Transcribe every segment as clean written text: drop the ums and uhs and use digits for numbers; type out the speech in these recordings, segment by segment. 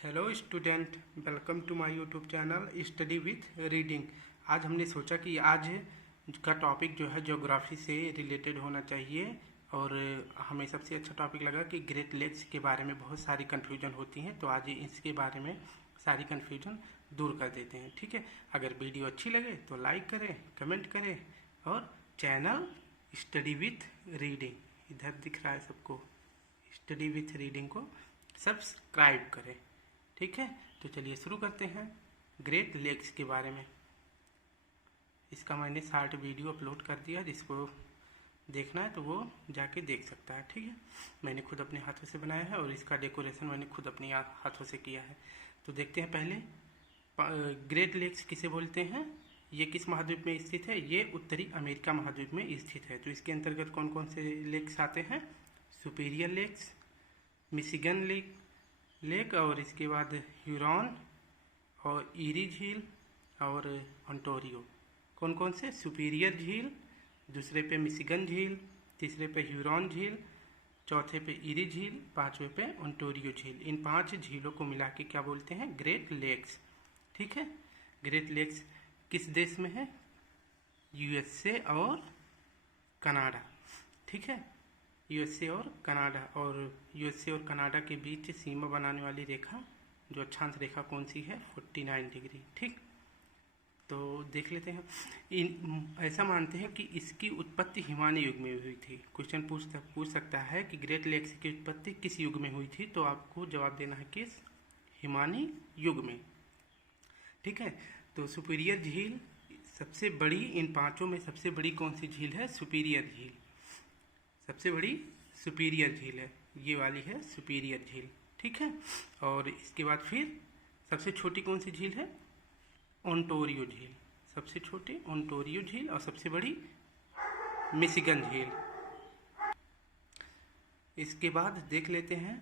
Hello student, welcome to my YouTube channel study with reading. आज हमने सोचा कि आज का टॉपिक जो है ज्योग्राफी से रिलेटेड होना चाहिए और हमें सबसे अच्छा टॉपिक लगा कि ग्रेट लेक्स के बारे में बहुत सारी कन्फ्यूजन होती हैं, तो आज इसके बारे में सारी कन्फ्यूजन दूर कर देते हैं। ठीक है, अगर वीडियो अच्छी लगे तो लाइक करें, कमेंट करें और चैनल स्टडी विथ रीडिंग इधर दिख रहा है सबको, स्टडी विथ रीडिंग को सब्सक्राइब करें। ठीक है, तो चलिए शुरू करते हैं ग्रेट लेक्स के बारे में। इसका मैंने 60 वीडियो अपलोड कर दिया, जिसको देखना है तो वो जाके देख सकता है। ठीक है, मैंने खुद अपने हाथों से बनाया है और इसका डेकोरेशन मैंने खुद अपने हाथों से किया है। तो देखते हैं पहले ग्रेट लेक्स किसे बोलते हैं, ये किस महाद्वीप में स्थित है। ये उत्तरी अमेरिका महाद्वीप में स्थित है। तो इसके अंतर्गत कौन कौन से लेक्स आते हैं? सुपीरियर लेक्स, मिशिगन लेक और इसके बाद ह्यूरॉन और ईरी झील और ओंटारियो। कौन कौन से? सुपीरियर झील, दूसरे पे मिशिगन झील, तीसरे पे ह्यूरॉन झील, चौथे पे ईरी झील, पांचवें पे ओंटारियो झील। इन 5 झीलों को मिला के क्या बोलते हैं? Great lakes. ठीक है, ग्रेट लेक्स किस देश में है? यूएसए और कनाडा। ठीक है, यूएसए और कनाडा, और यूएसए और कनाडा के बीच सीमा बनाने वाली रेखा जो अक्षांश रेखा कौन सी है? 49 डिग्री। ठीक, तो देख लेते हैं। ऐसा मानते हैं कि इसकी उत्पत्ति हिमानी युग में हुई थी। क्वेश्चन पूछ सकता है कि ग्रेट लेक्स की उत्पत्ति किस युग में हुई थी, तो आपको जवाब देना है किस? हिमानी युग में। ठीक है, तो सुपीरियर झील सबसे बड़ी, इन 5 में सबसे बड़ी कौन सी झील है? सुपीरियर झील। सबसे बड़ी सुपीरियर झील है, ये वाली है सुपीरियर झील। ठीक है, और इसके बाद फिर सबसे छोटी कौन सी झील है? ओंटारियो झील। सबसे छोटी ओंटारियो झील और सबसे बड़ी मिशिगन झील। इसके बाद देख लेते हैं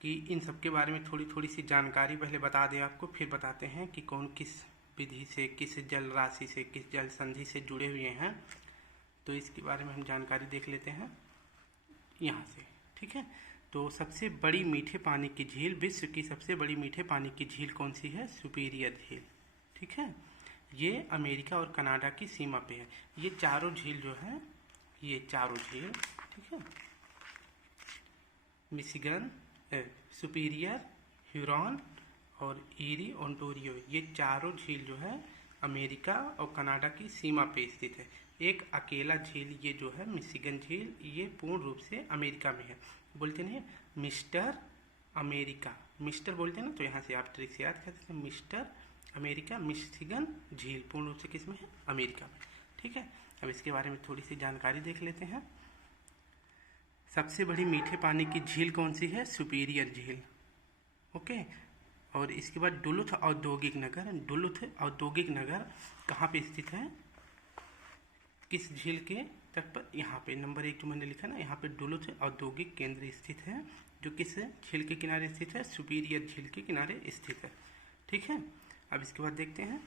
कि इन सब के बारे में थोड़ी थोड़ी सी जानकारी पहले बता दें आपको, फिर बताते हैं कि कौन किस विधि से, किस जल राशि से, किस जल संधि से जुड़े हुए हैं। तो इसके बारे में हम जानकारी देख लेते हैं यहाँ से। ठीक है, तो सबसे बड़ी मीठे पानी की झील, विश्व की सबसे बड़ी मीठे पानी की झील कौन सी है? सुपीरियर झील। ठीक है, ये अमेरिका और कनाडा की सीमा पे है। ये चारों झील जो है, ये चारों झील, ठीक है, मिशिगन, सुपीरियर, ह्यूरॉन और ईरी, ओंटारियो, ये चारों झील जो है अमेरिका और कनाडा की सीमा पे स्थित है। एक अकेला झील ये जो है मिशिगन झील, ये पूर्ण रूप से अमेरिका में है। बोलते नहीं मिस्टर अमेरिका, मिस्टर बोलते हैं ना, तो यहाँ से आप ट्रिक से याद कर सकते हैं। मिस्टर अमेरिका, मिशिगन झील पूर्ण रूप से किस में है? अमेरिका में। ठीक है, अब इसके बारे में थोड़ी सी जानकारी देख लेते हैं। सबसे बड़ी मीठे पानी की झील कौन सी है? सुपीरियर झील। ओके, और इसके बाद डुलुथ औद्योगिक नगर। डुलुथ औद्योगिक नगर कहाँ पे स्थित है? किस झील के तट पर? यहाँ पे नंबर 1 जो मैंने लिखा ना, यहाँ पे डुलुथ औद्योगिक केंद्र स्थित है, जो किस झील के किनारे स्थित है? सुपीरियर झील के किनारे स्थित है। ठीक है, अब इसके बाद देखते हैं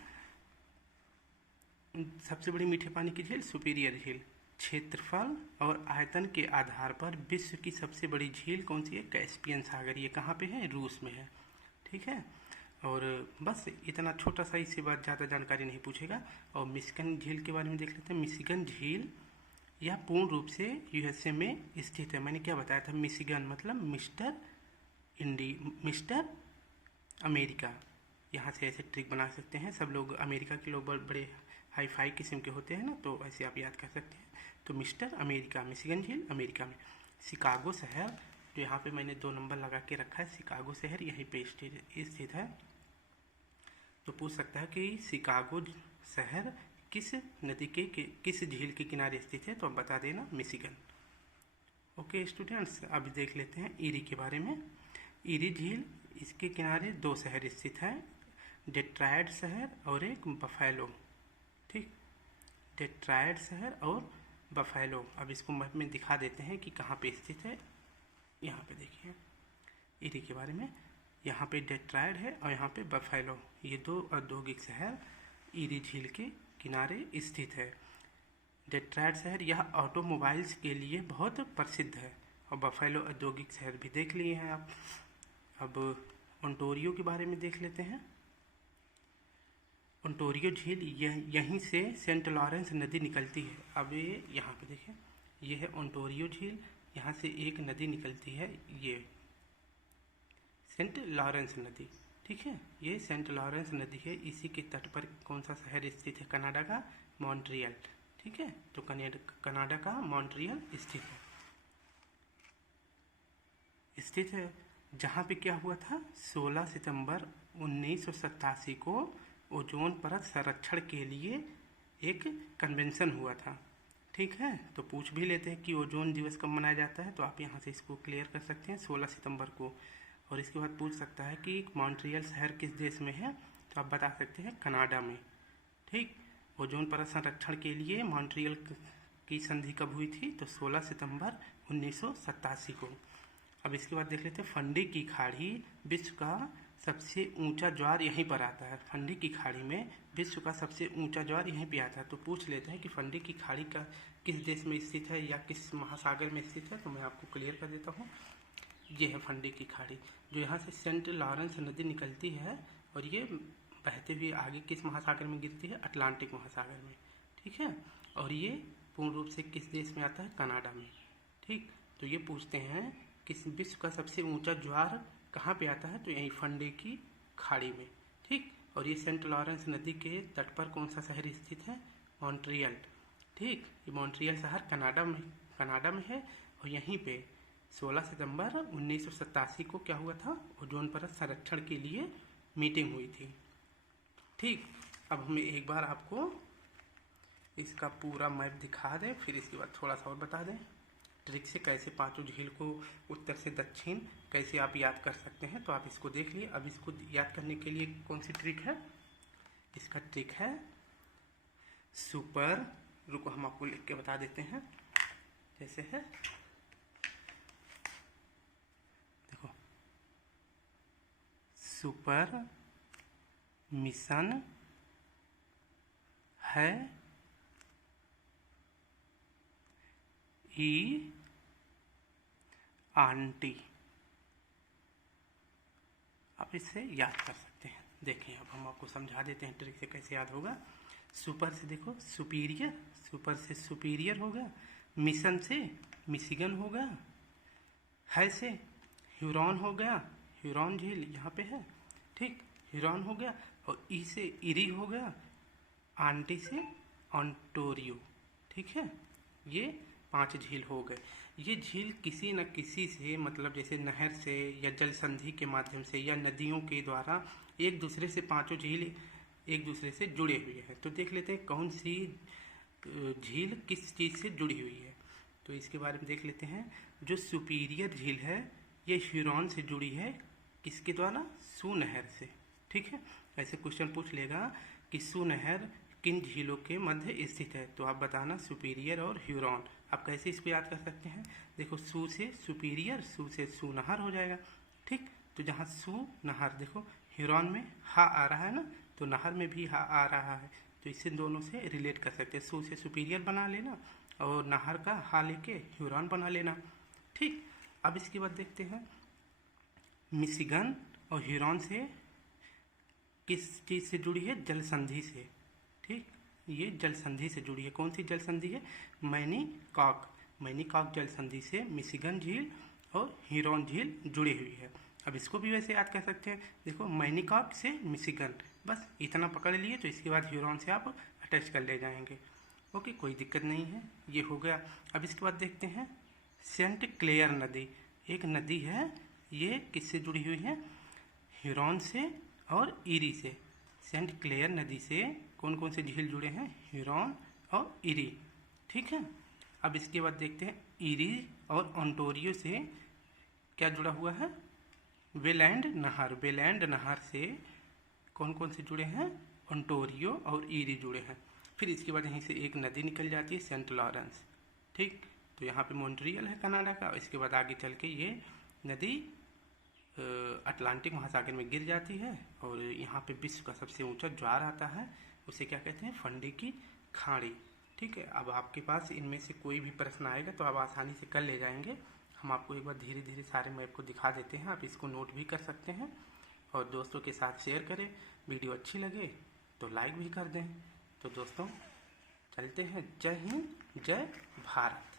सबसे बड़ी मीठे पानी की झील सुपीरियर झील। क्षेत्रफल और आयतन के आधार पर विश्व की सबसे बड़ी झील कौन सी है? कैस्पियन सागर। ये कहाँ पे है? रूस में है। ठीक है, और बस इतना छोटा सा, इससे बाद ज़्यादा जानकारी नहीं पूछेगा। और मिशिगन झील के बारे में देख लेते हैं। मिशिगन झील यह पूर्ण रूप से यूएसए में स्थित है। मैंने क्या बताया था? मिशिगन मतलब मिस्टर अमेरिका। यहाँ से ऐसे ट्रिक बना सकते हैं। सब लोग अमेरिका के लोग बड़े हाई फाई किस्म के होते हैं ना, तो ऐसे आप याद कर सकते हैं। तो मिस्टर अमेरिका, मिशिगन झील अमेरिका में। शिकागो शहर, तो यहाँ पे मैंने 2 नंबर लगा के रखा है, शिकागो शहर यहीं पे स्थित है। तो पूछ सकता है कि शिकागो शहर किस नदी के किस झील के किनारे स्थित है, तो अब बता देना मिशिगन। ओके स्टूडेंट्स, अब देख लेते हैं ईरी के बारे में। ईरी झील, इसके किनारे 2 शहर स्थित हैं, डेट्रॉयट शहर और एक बफेलो। ठीक, डेट्रॉयट शहर और बफेलो। अब इसको मैप में दिखा देते हैं कि कहाँ पे स्थित है। यहाँ पे देखिए ईरी के बारे में, यहाँ पे डेट्रॉयट है और यहाँ पे बफेलो। ये 2 औद्योगिक शहर ईरी झील के किनारे स्थित है। डेट्रॉयट शहर यह ऑटोमोबाइल्स के लिए बहुत प्रसिद्ध है, और बफेलो औद्योगिक शहर भी देख लिए हैं आप। अब ओंटारियो के बारे में देख लेते हैं। ओंटारियो झील यहीं से सेंट लॉरेंस नदी निकलती है। अब ये यहाँ पे देखें, ये है ओंटारियो झील, यहाँ से एक नदी निकलती है, ये सेंट लॉरेंस नदी। ठीक है, ये सेंट लॉरेंस नदी है। इसी के तट पर कौन सा शहर स्थित है? कनाडा का मॉन्ट्रियल। ठीक है, तो कनाडा का मॉन्ट्रियल स्थित है जहाँ पे क्या हुआ था, 16 सितंबर 1987 को ओजोन परत संरक्षण के लिए एक कन्वेंशन हुआ था। ठीक है, तो पूछ भी लेते हैं कि ओजोन दिवस कब मनाया जाता है, तो आप यहाँ से इसको क्लियर कर सकते हैं 16 सितंबर को। और इसके बाद पूछ सकता है कि मॉन्ट्रियल शहर किस देश में है, तो आप बता सकते हैं कनाडा में। ठीक, ओजोन परत संरक्षण के लिए मॉन्ट्रियल की संधि कब हुई थी, तो 16 सितंबर 1987 को। अब इसके बाद देख लेते हैं फंडी की खाड़ी, विश्व का सबसे ऊंचा ज्वार यहीं पर आता है। फंडी की खाड़ी में विश्व का सबसे ऊंचा ज्वार यहीं पे आता है। तो पूछ लेते हैं कि फंडी की खाड़ी का किस देश में स्थित है या किस महासागर में स्थित है, तो मैं आपको क्लियर कर देता हूँ। ये है फंडी की खाड़ी, जो यहाँ से सेंट लॉरेंस नदी निकलती है और ये बहते हुए आगे किस महासागर में गिरती है? अटलांटिक महासागर में। ठीक है, और ये पूर्ण रूप से किस देश में आता है? कनाडा में। ठीक, तो ये पूछते हैं कि विश्व का सबसे ऊंचा ज्वार कहाँ पे आता है, तो यही फंडी की खाड़ी में। ठीक, और ये सेंट लॉरेंस नदी के तट पर कौन सा शहर स्थित है? मॉन्ट्रियल। ठीक, ये मॉन्ट्रियल शहर कनाडा में है। और यहीं पे 16 सितंबर 1987 को क्या हुआ था? ओजोन परत संरक्षण के लिए मीटिंग हुई थी। ठीक, अब हमें एक बार आपको इसका पूरा मैप दिखा दें, फिर इसके बाद थोड़ा सा और बता दें ट्रिक से कैसे पांचों झील को उत्तर से दक्षिण कैसे आप याद कर सकते हैं। तो आप इसको देख लिए। अब इसको याद करने के लिए कौन सी ट्रिक है? इसका ट्रिक है सुपर, रुको हम आपको लिख के बता देते हैं। जैसे है, देखो, सुपर मिशन है ई आंटी। आप इससे याद कर सकते हैं। देखिए, अब हम आपको समझा देते हैं ट्रिक से कैसे याद होगा। सुपर से देखो सुपीरियर, सुपर से सुपीरियर होगा, मिशन से मिशिगन होगा, है से ह्यूरॉन हो गया, ह्यूरॉन झील यहाँ पे है। ठीक, ह्यूरॉन हो गया। और ई से इरी हो गया, आंटी से ओंटारियो। ठीक है, ये 5 झील हो गए। ये झील किसी न किसी से, मतलब जैसे नहर से या जल संधि के माध्यम से या नदियों के द्वारा एक दूसरे से पांचों झील एक दूसरे से जुड़े हुए हैं। तो देख लेते हैं कौन सी झील किस चीज़ से जुड़ी हुई है। तो इसके बारे में देख लेते हैं। जो सुपीरियर झील है ये ह्यूरॉन से जुड़ी है, किसके द्वारा? सू नहर से। ठीक है, ऐसे क्वेश्चन पूछ लेगा कि सू नहर किन झीलों के मध्य स्थित है, तो आप बताना सुपीरियर और ह्यूरॉन। आप कैसे इसको याद कर सकते हैं? देखो, सू से सुपीरियर, सू से सू नहर हो जाएगा। ठीक, तो जहाँ सू नहर, देखो ह्यूरॉन में हा आ रहा है ना, तो नहर में भी हा आ रहा है, तो इससे दोनों से रिलेट कर सकते हैं। सू से सुपीरियर बना लेना और नहर का हा लेके ह्यूरॉन बना लेना। ठीक, अब इसके बाद देखते हैं मिशिगन और ह्यूरॉन से किस चीज़ से जुड़ी है? जल संधि से। ठीक, ये जल संधि से जुड़ी है। कौन सी जल संधि है? मैनीकॉक जल संधि से मिशिगन झील और ह्यूरॉन झील जुड़ी हुई है। अब इसको भी वैसे याद कर सकते हैं। देखो, मैनीकॉक से मिशिगन, बस इतना पकड़ लिए, तो इसके बाद ह्यूरॉन से आप अटैच कर ले जाएंगे। ओके, कोई दिक्कत नहीं है, ये हो गया। अब इसके बाद देखते हैं सेंट क्लेयर नदी। एक नदी है, ये किससे जुड़ी हुई है? ह्यूरॉन से और इरी से। सेंट क्लेयर नदी से कौन कौन से झील जुड़े हैं? ह्यूरॉन और इरी। ठीक है, अब इसके बाद देखते हैं इरी और ओंटारियो से क्या जुड़ा हुआ है? वेलैंड नहर। वेलैंड नहर से कौन कौन से जुड़े हैं? ओंटारियो और इरी जुड़े हैं। फिर इसके बाद यहीं से एक नदी निकल जाती है, सेंट लॉरेंस। ठीक, तो यहाँ पे मॉन्ट्रियल है कनाडा का। इसके बाद आगे चल के ये नदी अटलांटिक महासागर में गिर जाती है और यहाँ पे विश्व का सबसे ऊंचा ज्वार आता है, उसे क्या कहते हैं? फंडी की खाड़ी। ठीक है, अब आपके पास इनमें से कोई भी प्रश्न आएगा तो आप आसानी से कर ले जाएंगे। हम आपको एक बार धीरे धीरे सारे मैप को दिखा देते हैं, आप इसको नोट भी कर सकते हैं। और दोस्तों के साथ शेयर करें। वीडियो अच्छी लगे तो लाइक भी कर दें। तो दोस्तों चलते हैं। जय हिंद, जय भारत।